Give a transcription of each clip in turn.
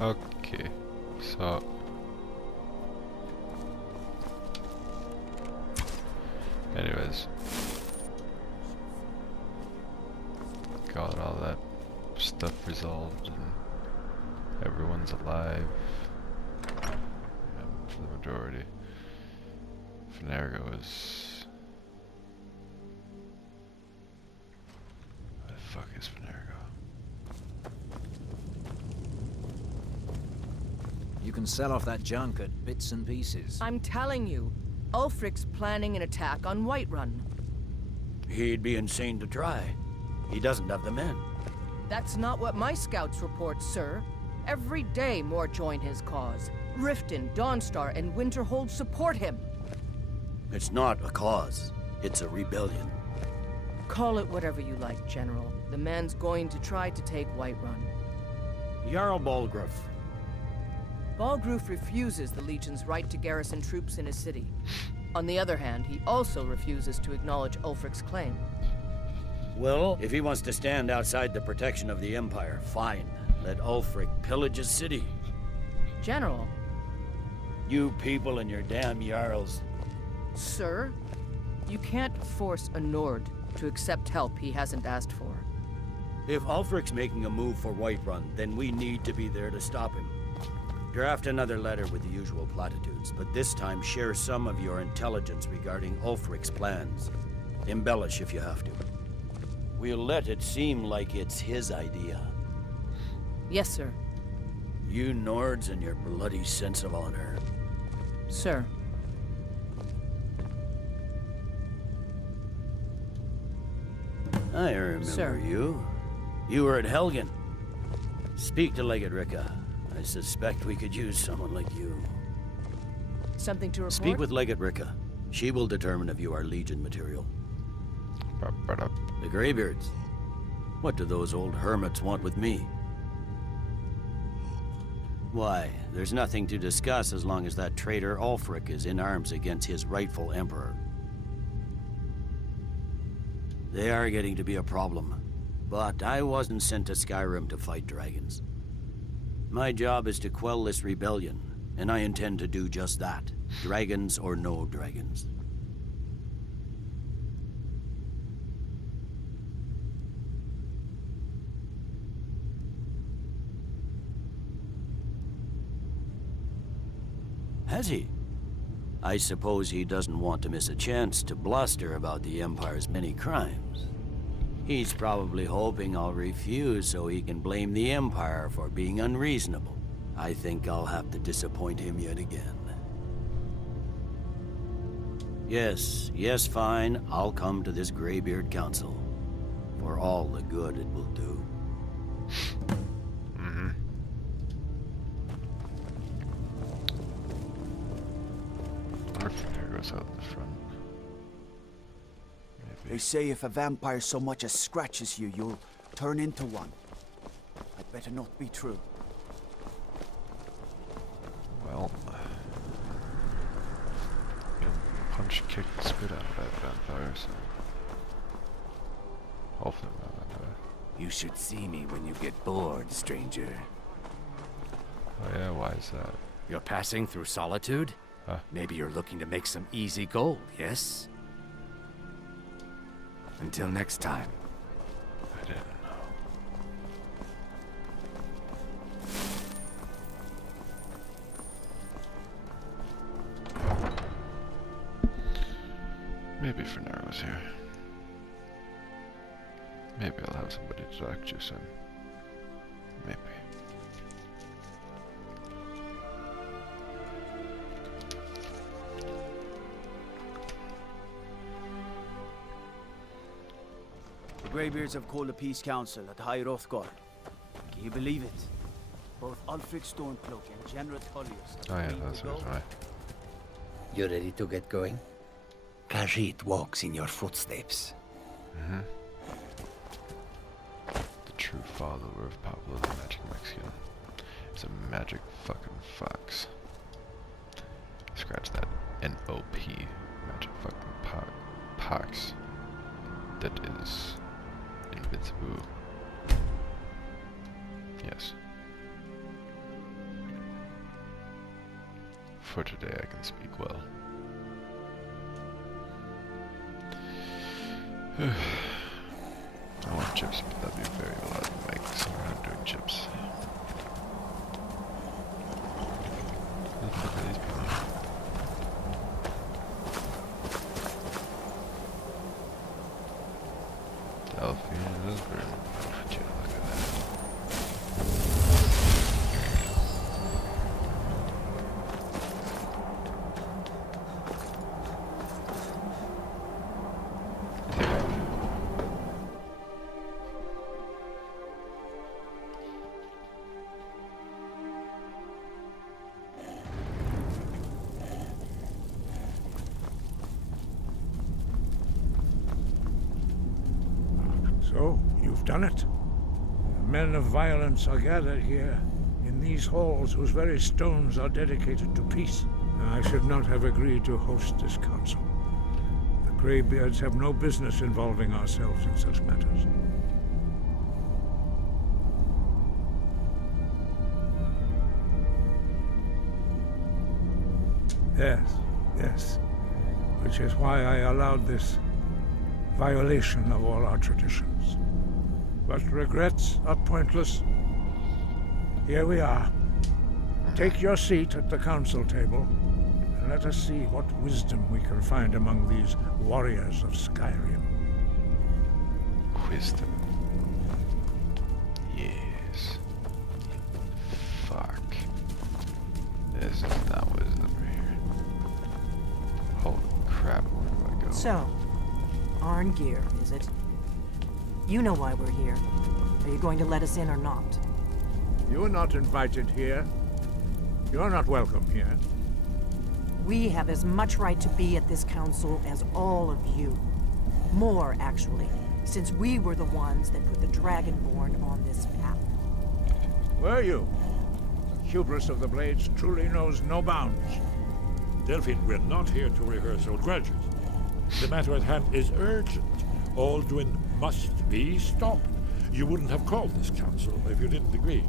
Okay, so anyways, got all that stuff resolved and everyone's alive, and for the majority. Fenergo is... Where the fuck is Fenergo? You can sell off that junk at bits and pieces. I'm telling you, Ulfric's planning an attack on Whiterun. He'd be insane to try. He doesn't have the men. That's not what my scouts report, sir. Every day more join his cause. Riften, Dawnstar, and Winterhold support him. It's not a cause. It's a rebellion. Call it whatever you like, General. The man's going to try to take Whiterun. Jarl Balgruuf. Balgruuf refuses the Legion's right to garrison troops in his city. On the other hand, he also refuses to acknowledge Ulfric's claim. Well, if he wants to stand outside the protection of the Empire, fine. Let Ulfric pillage his city. General. You people and your damn Jarls. Sir, you can't force a Nord to accept help he hasn't asked for. If Ulfric's making a move for Whiterun, then we need to be there to stop him. Draft another letter with the usual platitudes, but this time share some of your intelligence regarding Ulfric's plans. Embellish if you have to. We'll let it seem like it's his idea. Yes, sir. You Nords and your bloody sense of honor. Sir. I remember Sir. you. You were at Helgen. Speak to Legate Ricka. I suspect we could use someone like you. Something to report? Speak with Legate Ricka. She will determine if you are Legion material. The Greybeards. What do those old hermits want with me? Why, there's nothing to discuss as long as that traitor Ulfric is in arms against his rightful emperor. They are getting to be a problem. But I wasn't sent to Skyrim to fight dragons. My job is to quell this rebellion, and I intend to do just that. Dragons or no dragons. Has he? I suppose he doesn't want to miss a chance to bluster about the Empire's many crimes. He's probably hoping I'll refuse so he can blame the Empire for being unreasonable. I think I'll have to disappoint him yet again. Yes, fine. I'll come to this Greybeard Council. For all the good it will do. Goes out the front. Maybe. They say if a vampire so much as scratches you, you'll turn into one. I'd better not be true. Well, punch kicked the spit out of that vampire, so hopefully I'm not vampire. You should see me when you get bored, stranger. Oh yeah, why is that? You're passing through solitude? Huh? Maybe you're looking to make some easy gold, yes? Until next time. I didn't know. Maybe Fenergo's here. Maybe I'll have somebody to talk to soon. Maybe. The Greybeards have called a peace council at High Hrothgar. Can you believe it? Both Ulfric Stormcloak and General Tullius. Oh yeah, that's right. You ready to get going? Khajiit walks in your footsteps. The true follower of Pablo the Magic Mexican is a magic fucking fox. Scratch that. NOP. Magic fucking pox. That is invincible. Yes. For today I can speak well. I want chips, but that'd be very loud to make, so we're not doing chips. Look at these people. Delphine Lisbon. Would you look at that? So, you've done it. The men of violence are gathered here, in these halls whose very stones are dedicated to peace. I should not have agreed to host this council. The Greybeards have no business involving ourselves in such matters. Yes. Which is why I allowed this violation of all our traditions. But regrets are pointless. Here we are. Take your seat at the council table, and let us see what wisdom we can find among these warriors of Skyrim. Wisdom. Yes. Fuck. This is not wisdom right here. Holy crap, where do I go? So, Arngeir, is it? You know why we're here. Are you going to let us in or not? You are not invited here. You're not welcome here. We have as much right to be at this council as all of you. More, actually, since we were the ones that put the Dragonborn on this path. Were you? The hubris of the Blades truly knows no bounds. Delphine, we're not here to rehearse old grudges. The matter at hand is urgent. Alduin must be stopped. You wouldn't have called this council if you didn't agree.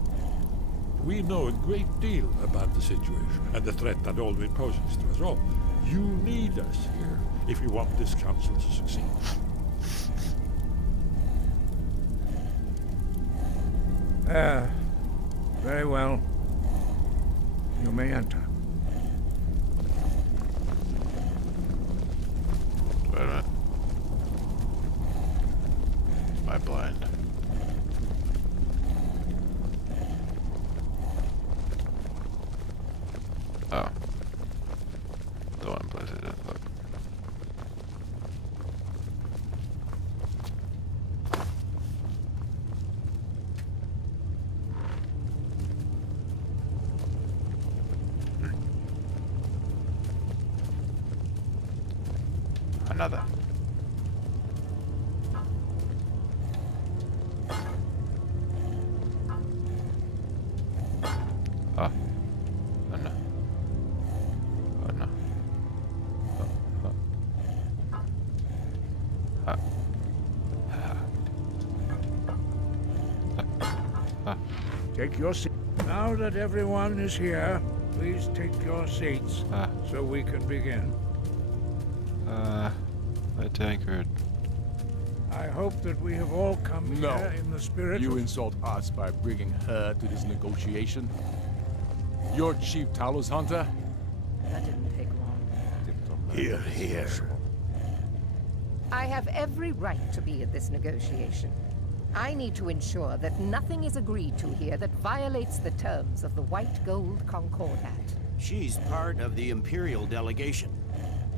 We know a great deal about the situation and the threat that Alduin poses to us all. You need us here if you want this council to succeed. Very well. You may enter. Wait a minute. Am I blind? Oh. The one place I didn't look. Another. Oh. Oh no. Oh no. Take your seat. Now that everyone is here, please take your seats so we can begin. My tankard. I hope that we have all come here in the spirit You of... insult us by bringing her to this negotiation? You're Chief Talos Hunter? That didn't take long. Here. I have every right to be at this negotiation. I need to ensure that nothing is agreed to here that violates the terms of the White Gold Concordat. She's part of the Imperial delegation.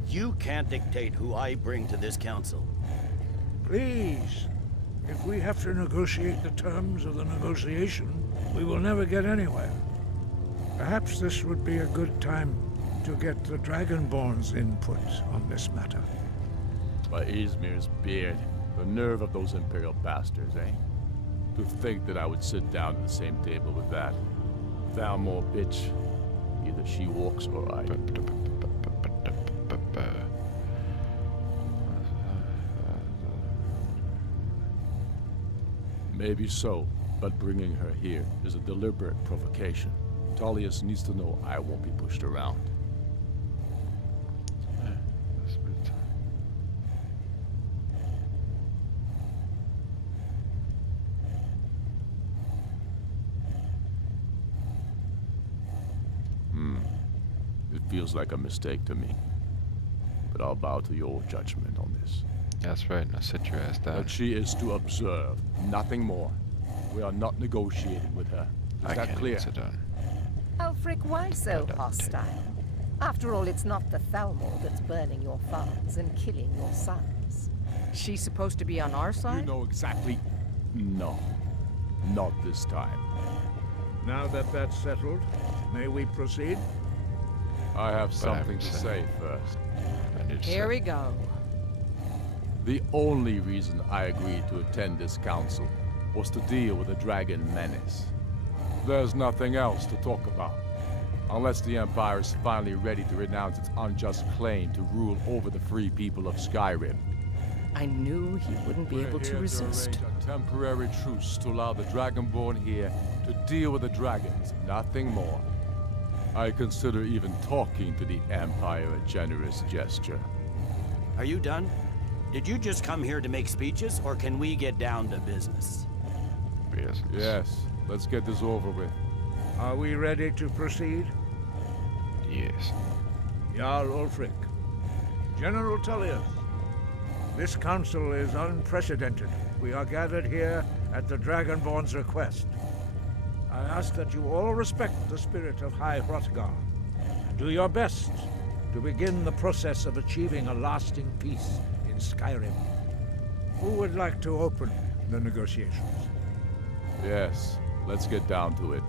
You can't dictate who I bring to this council. Please, if we have to negotiate the terms of the negotiation, we will never get anywhere. Perhaps this would be a good time to get the Dragonborn's input on this matter. By Izmir's beard, the nerve of those Imperial bastards, eh? To think that I would sit down at the same table with that. Thalmor bitch. Either she walks or I. Maybe so, but bringing her here is a deliberate provocation. Tullius needs to know I won't be pushed around. feels like a mistake to me. But I'll bow to your judgment on this. That's right, now sit your ass down. But she is to observe, nothing more. We are not negotiating with her. Is that clear? Sit down. Ulfric, why so hostile? After all, it's not the Thalmor that's burning your farms and killing your sons. She's supposed to be on our side? You know exactly... No. Not this time. Now that that's settled, may we proceed? I have something to say first. Here we go. The only reason I agreed to attend this council was to deal with the dragon menace. There's nothing else to talk about. Unless the Empire is finally ready to renounce its unjust claim to rule over the free people of Skyrim. I knew he wouldn't be able to resist. To arrange a temporary truce to allow the Dragonborn here to deal with the dragons, nothing more. I consider even talking to the Empire a generous gesture. Are you done? Did you just come here to make speeches, or can we get down to business? Yes, let's get this over with. Are we ready to proceed? Yes. Jarl Ulfric. General Tullius. This council is unprecedented. We are gathered here at the Dragonborn's request. I ask that you all respect the spirit of High Hrothgar. Do your best to begin the process of achieving a lasting peace in Skyrim. Who would like to open the negotiations? Yes, let's get down to it.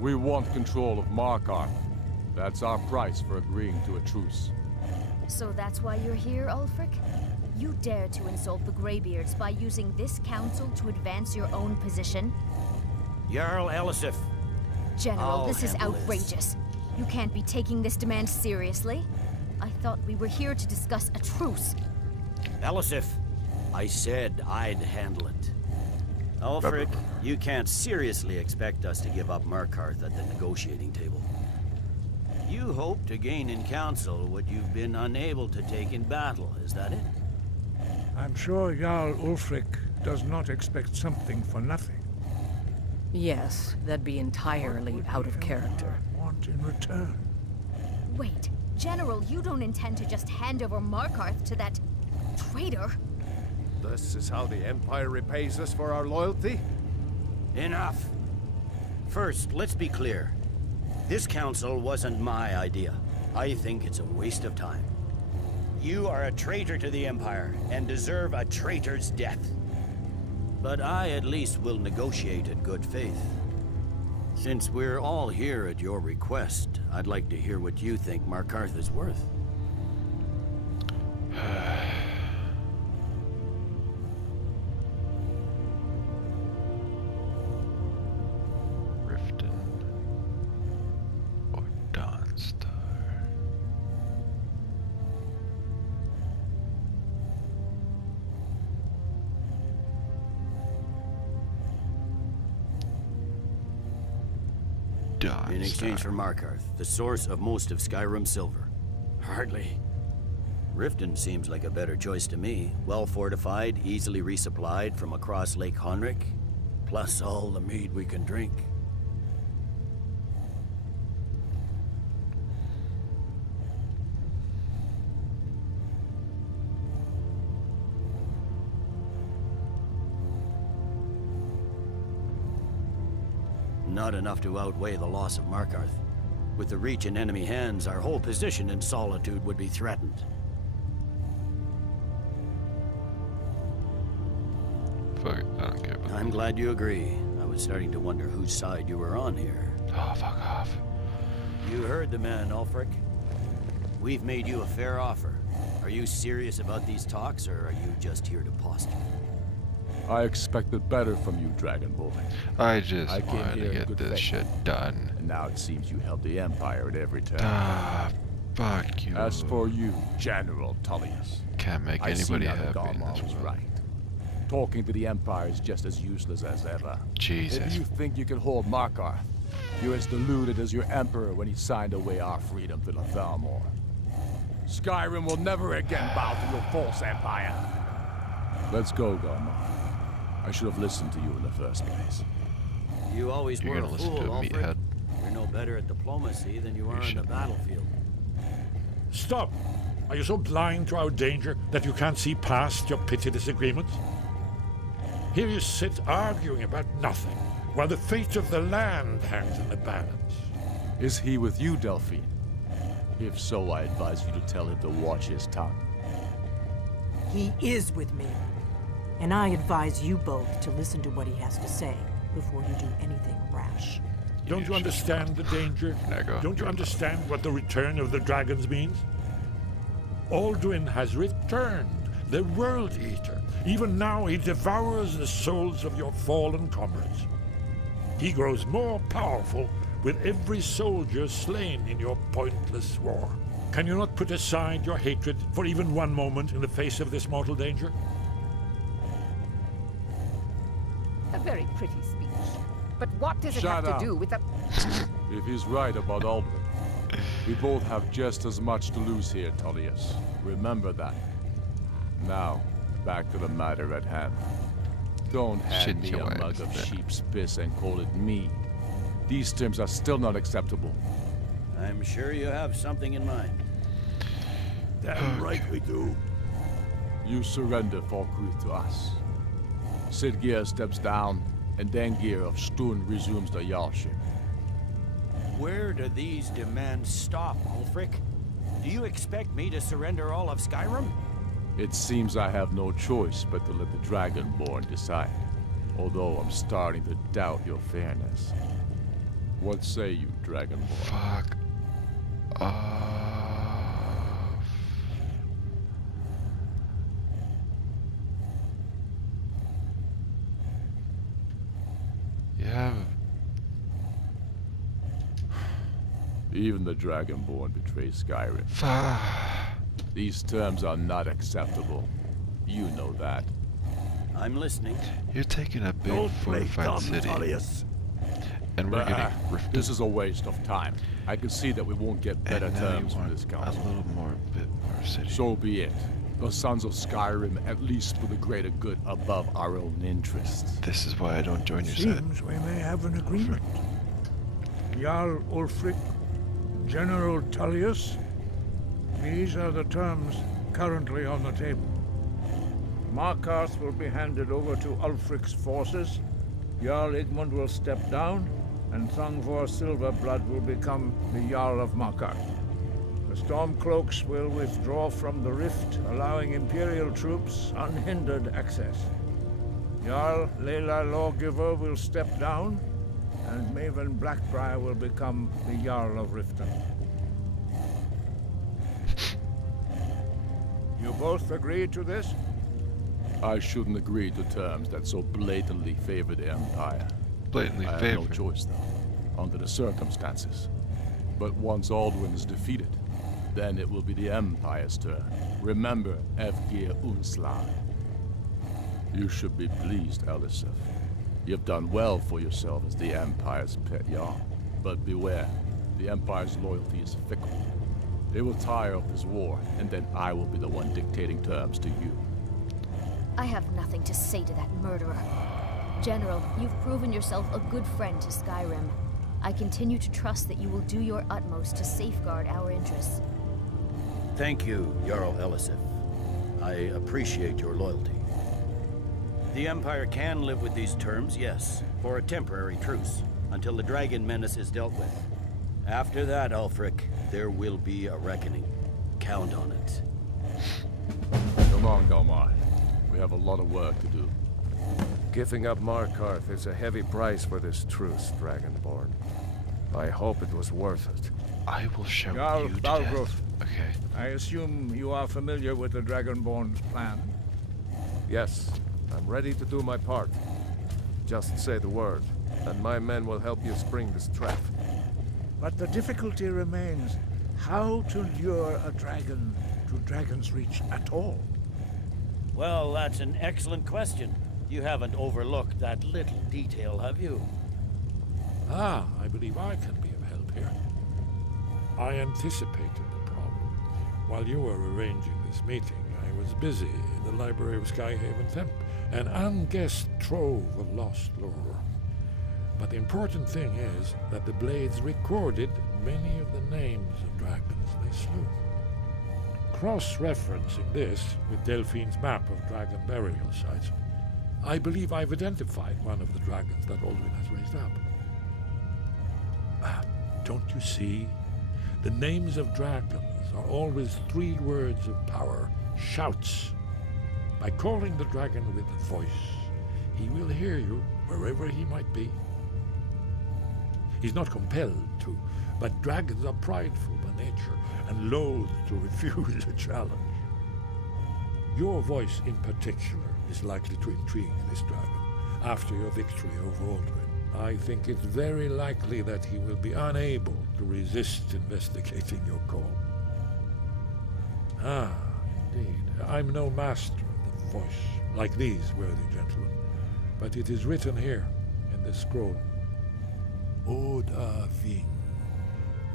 We want control of Markarth. That's our price for agreeing to a truce. So that's why you're here, Ulfric? You dare to insult the Greybeards by using this council to advance your own position? Jarl Elisif. General, this is outrageous. You can't be taking this demand seriously. I thought we were here to discuss a truce. Elisif, I said I'd handle it. Ulfric, you can't seriously expect us to give up Markarth at the negotiating table. You hope to gain in council what you've been unable to take in battle, is that it? I'm sure Jarl Ulfric does not expect something for nothing. Yes, that'd be entirely out of character. Want in return? Wait, General, you don't intend to just hand over Markarth to that traitor? This is how the Empire repays us for our loyalty? Enough. First, let's be clear. This council wasn't my idea. I think it's a waste of time. You are a traitor to the Empire and deserve a traitor's death. But I at least will negotiate in good faith. Since we're all here at your request, I'd like to hear what you think Markarth is worth. In exchange for Markarth, the source of most of Skyrim's silver. Hardly. Riften seems like a better choice to me. Well fortified, easily resupplied from across Lake Honric, plus all the mead we can drink. Not enough to outweigh the loss of Markarth. With the Reach in enemy hands, our whole position in Solitude would be threatened. Fuck it, I don't care about I'm glad you agree. I was starting to wonder whose side you were on here. Oh, fuck off. You heard the man, Ulfric. We've made you a fair offer. Are you serious about these talks, or are you just here to posture? I expected better from you, Dragonborn. I just wanted to get this shit done. And now it seems you help the Empire at every turn. Ah, fuck you. As for you, General Tullius. Can't make anybody happy in Garmar this was world. right. Talking to the Empire is just as useless as ever. Jesus. If you think you can hold Markarth, you're as deluded as your Emperor when he signed away our freedom to the Thalmor. Skyrim will never again bow to your false empire. Let's go, Garmar. I should have listened to you in the first place. You always You're were gonna a listen fool, to a Ulfric. meathead. You're no better at diplomacy than you are on the battlefield. Stop! Are you so blind to our danger that you can't see past your petty disagreements? Here you sit arguing about nothing, while the fate of the land hangs in the balance. Is he with you, Delphine? If so, I advise you to tell him to watch his tongue. He is with me. And I advise you both to listen to what he has to say before you do anything rash. Don't you understand the danger? Don't you understand what the return of the dragons means? Alduin has returned, the World Eater. Even now he devours the souls of your fallen comrades. He grows more powerful with every soldier slain in your pointless war. Can you not put aside your hatred for even one moment in the face of this mortal danger? A very pretty speech. But what does it Shut have up. to do with the... If he's right about Alduin, we both have just as much to lose here, Tullius. Remember that. Now, back to the matter at hand. Don't hand me a mug of sheep's piss and call it mead. These terms are still not acceptable. I'm sure you have something in mind. Damn right we do. You surrender Falkreath to us. Sidgeir steps down, and Dangir of Stun resumes the Jarlship. Where do these demands stop, Ulfric? Do you expect me to surrender all of Skyrim? It seems I have no choice but to let the Dragonborn decide. Although I'm starting to doubt your fairness. What say you, Dragonborn? Fuck off. Yeah. Even the Dragonborn betray Skyrim. These terms are not acceptable. You know that. I'm listening. You're taking a big fortified city. And we're getting rifted. This is a waste of time. I can see that we won't get better terms from this council. A little more, bit more city. So be it. The sons of Skyrim at least for the greater good above our own interests. This is why I don't join your side. Seems we may have an agreement. Jarl Ulfric, General Tullius. These are the terms currently on the table. Markarth will be handed over to Ulfric's forces. Jarl Igmund will step down, and Thangvor Silverblood will become the Jarl of Markarth. The Stormcloaks will withdraw from the rift, allowing Imperial troops unhindered access. Jarl Leila Lawgiver will step down, and Maven Blackbriar will become the Jarl of Riften. You both agree to this? I shouldn't agree to terms that so blatantly favor the Empire. Blatantly I favor? have no choice, though, under the circumstances. But once Alduin is defeated, then it will be the Empire's turn. Remember Evgir Unslag. You should be pleased, Elisif. You've done well for yourself as the Empire's pet Jarl. But beware, the Empire's loyalty is fickle. They will tire of this war, and then I will be the one dictating terms to you. I have nothing to say to that murderer. General, you've proven yourself a good friend to Skyrim. I continue to trust that you will do your utmost to safeguard our interests. Thank you, Jarl Elisif. I appreciate your loyalty. The Empire can live with these terms, yes, for a temporary truce, until the dragon menace is dealt with. After that, Ulfric, there will be a reckoning. Count on it. Come on, Galmar. We have a lot of work to do. Giving up Markarth is a heavy price for this truce, Dragonborn. I hope it was worth it. I will show Jarl you to Balgruuf. death. Okay. I assume you are familiar with the Dragonborn's plan? Yes, I'm ready to do my part. Just say the word, and my men will help you spring this trap. But the difficulty remains how to lure a dragon to Dragon's Reach at all. Well, that's an excellent question. You haven't overlooked that little detail, have you? Ah, I believe I can be of help here. I anticipated the problem. While you were arranging this meeting, I was busy in the library of Skyhaven Temp, an unguessed trove of lost lore. But the important thing is that the Blades recorded many of the names of dragons they slew. cross-referencing this with Delphine's map of dragon burial sites, I believe I've identified one of the dragons that Alduin has raised up. Don't you see? The names of dragons are always 3 words of power, shouts. By calling the dragon with a voice, he will hear you wherever he might be. He's not compelled to, but dragons are prideful by nature and loath to refuse a challenge. Your voice in particular is likely to intrigue this dragon after your victory over Alduin. I think it's very likely that he will be unable to resist investigating your call. Ah, indeed. I'm no master of the voice, like these worthy gentlemen, but it is written here in this scroll. Oda Ving,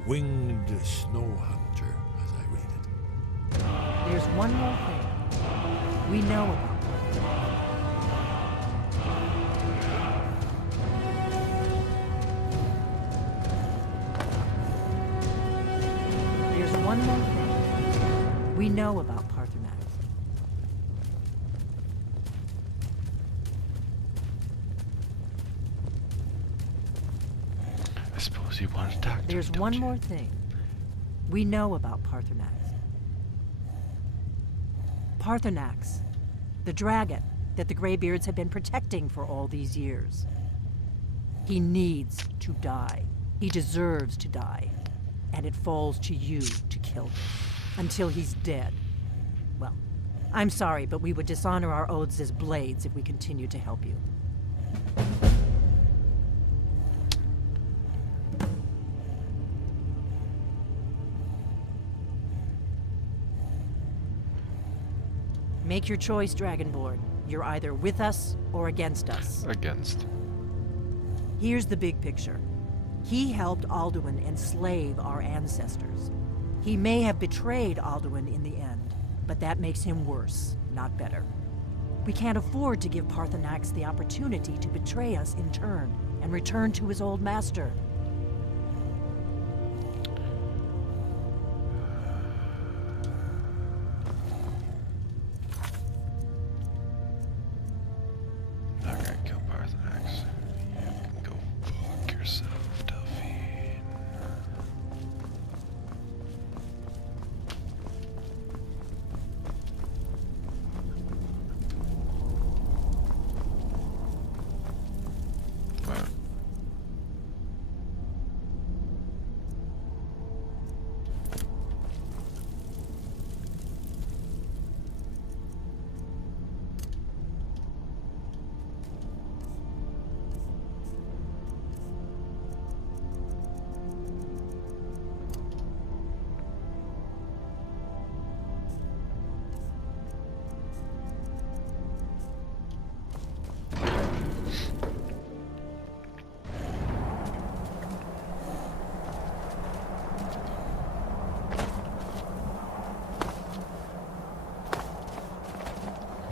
winged snow hunter, as I read it. There's one more thing we know about. There's one more thing we know about Parthenax. I suppose you want to talk to There's me, one don't you? more thing we know about Parthenax. Parthenax, the dragon that the Greybeards have been protecting for all these years. He needs to die. He deserves to die. And it falls to you to kill him until he's dead. Well, I'm sorry, but we would dishonor our oaths as blades if we continue to help you. Make your choice, Dragonborn. You're either with us or against us. Against. Here's the big picture. He helped Alduin enslave our ancestors. He may have betrayed Alduin in the end, but that makes him worse, not better. We can't afford to give Parthenax the opportunity to betray us in turn and return to his old master. Not gonna kill Parthenax. You can go fuck yourself, Delphine. Wow.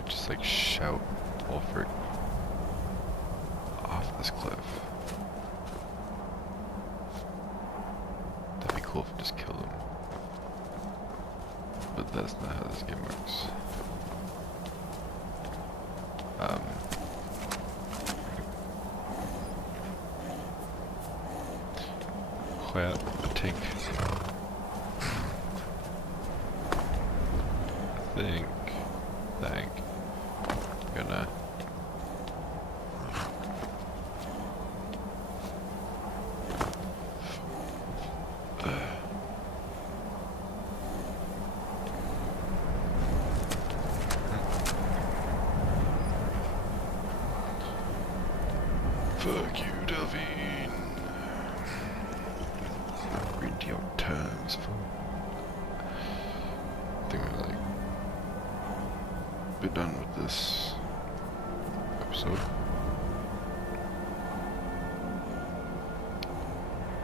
Just like shout Wolfert off this cliff. That'd be cool if we just killed him. But that's not how this game works. Well, I think I'm gonna fuck you, Delphine. Read your terms for I think we're like be done with this episode.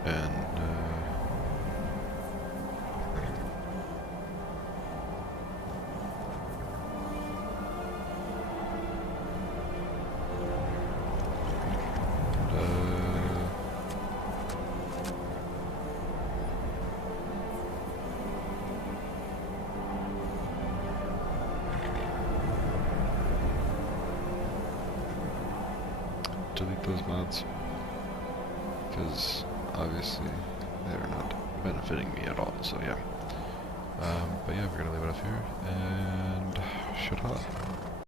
And those mods, because obviously they're not benefiting me at all, so yeah. But yeah, we're gonna leave it off here, and shut up.